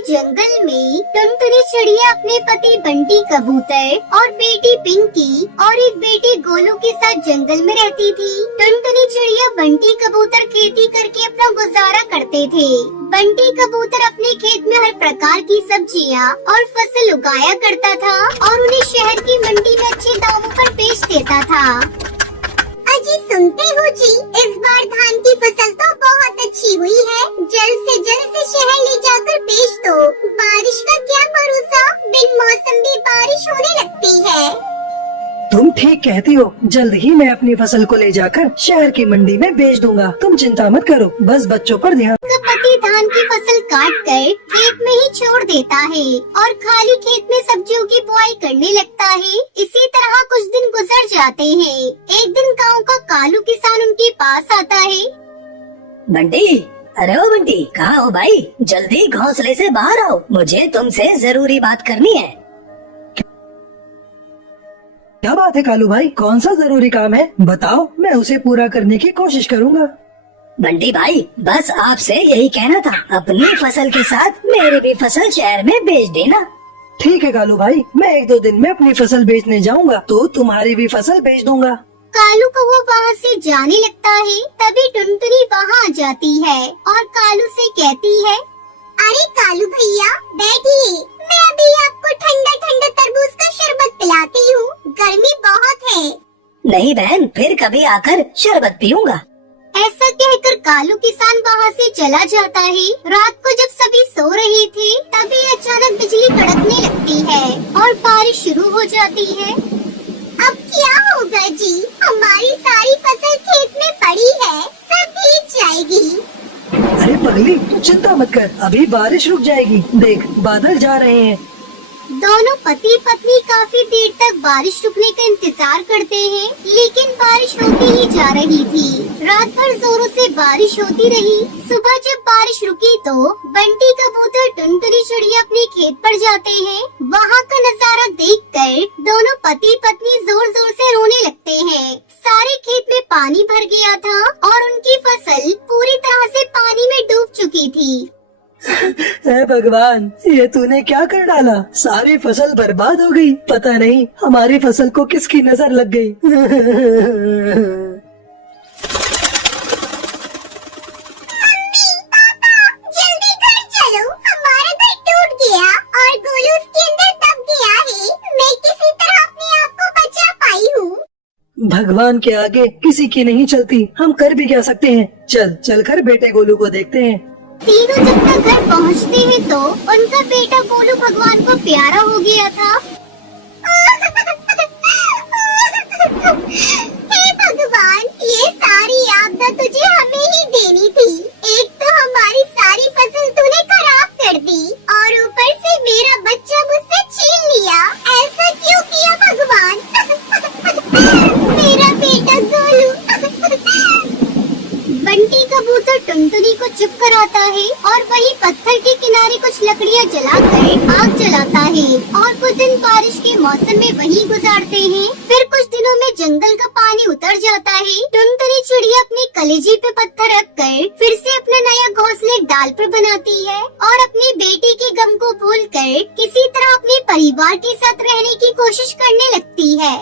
जंगल में टुनटुनी चिड़िया अपने पति बंटी कबूतर और बेटी पिंकी और एक बेटे गोलू के साथ जंगल में रहती थी। टुनटुनी चिड़िया बंटी कबूतर खेती करके अपना गुजारा करते थे। बंटी कबूतर अपने खेत में हर प्रकार की सब्जियां और फसल उगाया करता था और उन्हें शहर की मंडी में अच्छे दामों पर बेच देता था। अजी सुनते हो जी, इस बार धान की फसल तो बहुत अच्छी हुई है। जल्द से शहर ले जाकर बेच दो। बारिश का क्या भरोसा, बिन मौसम भी बारिश होने लगती है। तुम ठीक कहती हो, जल्द ही मैं अपनी फसल को ले जाकर शहर की मंडी में बेच दूंगा। तुम चिंता मत करो, बस बच्चों पर ध्यान। पति धान की फसल काट कर खेत में ही छोड़ देता है और खाली खेत में सब्जियों की बुआई करने लगता है। इसी तरह कुछ दिन गुजर जाते हैं। एक दिन गांव का कालू किसान उनके पास आता है। बंटी, अरे ओ बंटी, कहाँ हो भाई? जल्दी घोंसले से बाहर आओ, मुझे तुमसे जरूरी बात करनी है। क्या बात है कालू भाई, कौन सा जरूरी काम है? बताओ, मैं उसे पूरा करने की कोशिश करूंगा। बंटी भाई, बस आपसे यही कहना था, अपनी फसल के साथ मेरी भी फसल शहर में बेच देना। ठीक है कालू भाई, मैं 1-2 दिन में अपनी फसल बेचने जाऊंगा तो तुम्हारी भी फसल बेच दूंगा। कालू को वो वहाँ से जाने लगता है। तभी टुनटुनी वहाँ आ जाती है और कालू से कहती है, अरे कालू भैया बैठिए, मैं अभी आपको ठंडा ठंडा तरबूज का शरबत पिलाती हूँ। गर्मी बहुत है। नहीं बहन, फिर कभी आकर शरबत पीऊंगा। ऐसा कहकर कालू किसान वहाँ से चला जाता है। रात को जब सभी सो रहे थे, तभी अचानक बिजली कड़कने लगती है और बारिश शुरू हो जाती है। अब क्या होगा जी? हमारी सारी फसल खेत में पड़ी है, सब भीग जाएगी। अरे पगली, तू चिंता मत कर, अभी बारिश रुक जाएगी। देख, बादल जा रहे हैं। दोनों पति पत्नी काफी देर तक बारिश रुकने का इंतजार करते हैं, लेकिन बारिश होती ही जा रही थी। रात भर जोरों से बारिश होती रही। सुबह जब बारिश रुकी तो बंटी कबूतर टुनटुनी चिड़िया अपने खेत पर जाते हैं। वहाँ का नजारा देखकर दोनों पति पत्नी जोर जोर से रोने लगते हैं। सारे खेत में पानी भर गया था और उनकी फसल पूरी तरह से पानी में डूब चुकी थी। हे भगवान, ये तूने क्या कर डाला? सारी फसल बर्बाद हो गई। पता नहीं हमारी फसल को किसकी नजर लग गई। जल्दी घर चलो, हमारा घर टूट गया और गोलू उसके अंदर दब गया है। मैं किसी तरह अपने आप को बचा पाई हूँ। भगवान के आगे किसी की नहीं चलती, हम कर भी क्या सकते हैं। चल कर बेटे गोलू को देखते हैं। तीनों जब तक घर पहुँचते हैं तो उनका बेटा गोलू भगवान को प्यारा हो गया था। हे भगवान, ये सारी आपदा तुझे हमें ही देनी थी। एक तो हमारी सारी फसल तूने खराब कर दी और ऊपर से मेरा बच्चा मुझसे छीन लिया। ऐसा क्यों किया भगवान? मेरा बेटा गोलू। बंटी कबूतर टुनटुनी को चुप कराता है और वही पत्थर के किनारे कुछ लकड़ियाँ जलाकर आग जलाता है और कुछ दिन बारिश के मौसम में वहीं गुजारते हैं। फिर कुछ दिनों में जंगल का पानी उतर जाता है। टुनटुनी चिड़िया अपने कलेजे पे पत्थर रखकर फिर से अपना नया घोंसले डाल पर बनाती है और अपने बेटे के गम को भूलकर किसी तरह अपने परिवार के साथ रहने की कोशिश करने लगती है।